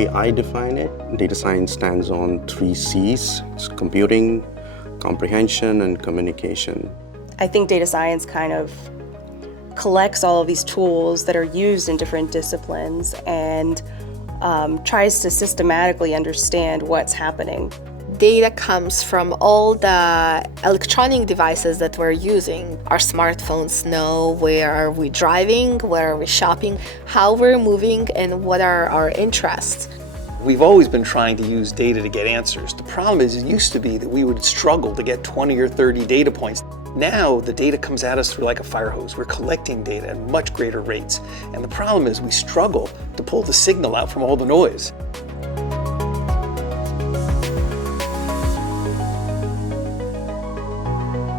way I define it, data science stands on 3 C's. It's computing, comprehension, and communication. I think data science kind of collects all of these tools that are used in different disciplines and tries to systematically understand what's happening. Data comes from all the electronic devices that we're using. Our smartphones know where are we driving, where are we shopping, how we're moving, and what are our interests. We've always been trying to use data to get answers. The problem is it used to be that we would struggle to get 20 or 30 data points. Now the data comes at us through like a fire hose. We're collecting data at much greater rates. And the problem is we struggle to pull the signal out from all the noise.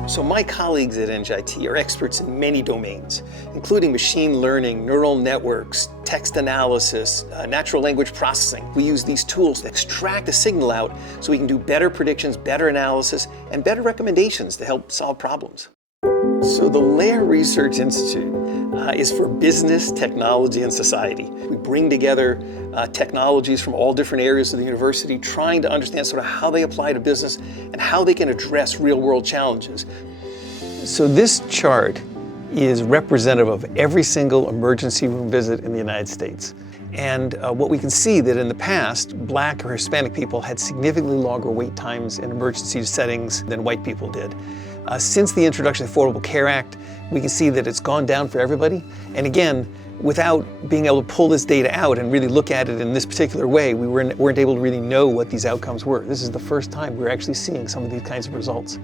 So my colleagues at NJIT are experts in many domains, including machine learning, neural networks, text analysis, natural language processing. We use these tools to extract a signal out so we can do better predictions, better analysis, and better recommendations to help solve problems. So the Lair Research Institute is for business, technology, and society. We bring together technologies from all different areas of the university, trying to understand sort of how they apply to business and how they can address real-world challenges. So this chart is representative of every single emergency room visit in the United States. And what we can see that in the past, Black or Hispanic people had significantly longer wait times in emergency settings than white people did. Since the introduction of the Affordable Care Act, we can see that it's gone down for everybody. And again, without being able to pull this data out and really look at it in this particular way, we weren't able to really know what these outcomes were. This is the first time we're actually seeing some of these kinds of results.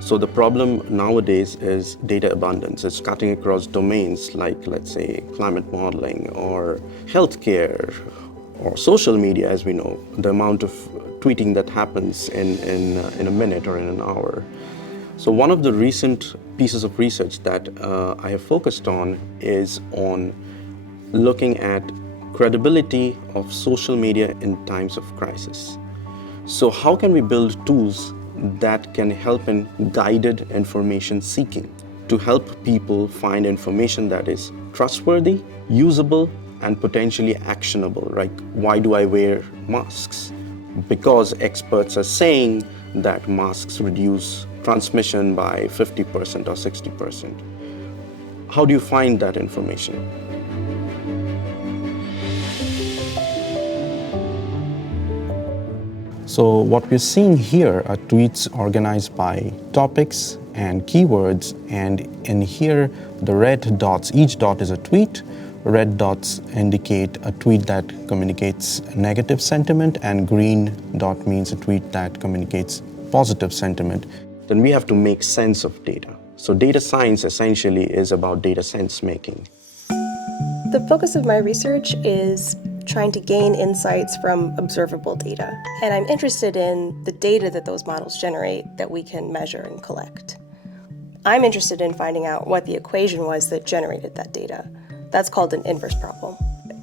So the problem nowadays is data abundance. It's cutting across domains like, let's say, climate modeling or healthcare or social media, as we know. The amount of tweeting that happens in a minute or in an hour. So one of the recent pieces of research that I have focused on is on looking at credibility of social media in times of crisis. So how can we build tools that can help in guided information seeking to help people find information that is trustworthy, usable, and potentially actionable, like why do I wear masks? Because experts are saying that masks reduce transmission by 50% or 60%. How do you find that information? So what we're seeing here are tweets organized by topics and keywords, and in here the red dots, each dot is a tweet. Red dots indicate a tweet that communicates negative sentiment, and green dot means a tweet that communicates positive sentiment. Then we have to make sense of data. So data science essentially is about data sense making. The focus of my research is trying to gain insights from observable data. And I'm interested in the data that those models generate that we can measure and collect. I'm interested in finding out what the equation was that generated that data. That's called an inverse problem.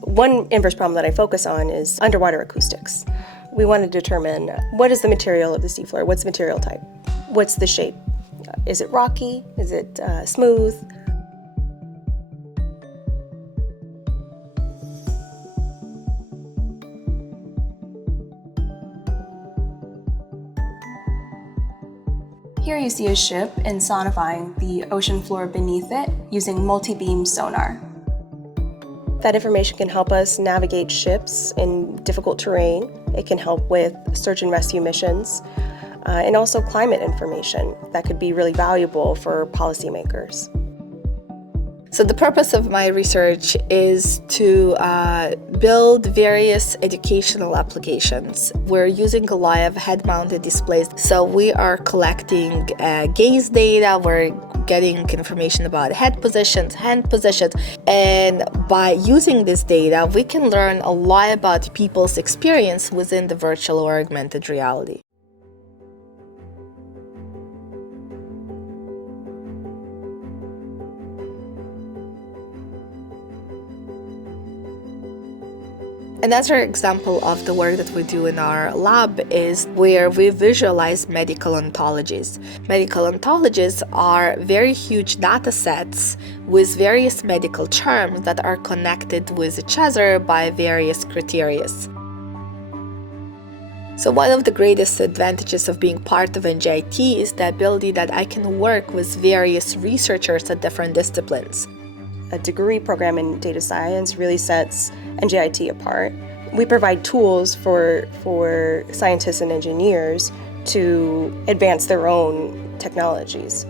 One inverse problem that I focus on is underwater acoustics. We want to determine what is the material of the seafloor, what's the material type, what's the shape? Is it rocky? Is it smooth? Here you see a ship and sonifying the ocean floor beneath it using multi-beam sonar. That information can help us navigate ships in difficult terrain. It can help with search and rescue missions, and also climate information that could be really valuable for policymakers. So the purpose of my research is to build various educational applications. We're using a lot of head-mounted displays. So we are collecting gaze data, we're getting information about head positions, hand positions, and by using this data, we can learn a lot about people's experience within the virtual or augmented reality. Another example of the work that we do in our lab is where we visualize medical ontologies. Medical ontologies are very huge data sets with various medical terms that are connected with each other by various criteria. So one of the greatest advantages of being part of NJIT is the ability that I can work with various researchers at different disciplines. A degree program in data science really sets NJIT apart. We provide tools for scientists and engineers to advance their own technologies.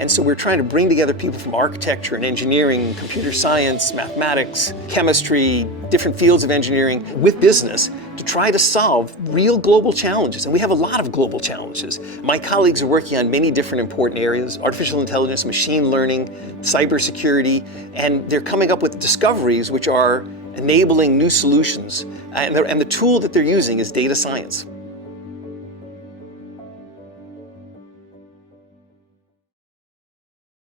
And so we're trying to bring together people from architecture and engineering, computer science, mathematics, chemistry, different fields of engineering with business to try to solve real global challenges. And we have a lot of global challenges. My colleagues are working on many different important areas: artificial intelligence, machine learning, cybersecurity, and they're coming up with discoveries which are enabling new solutions. And the tool that they're using is data science.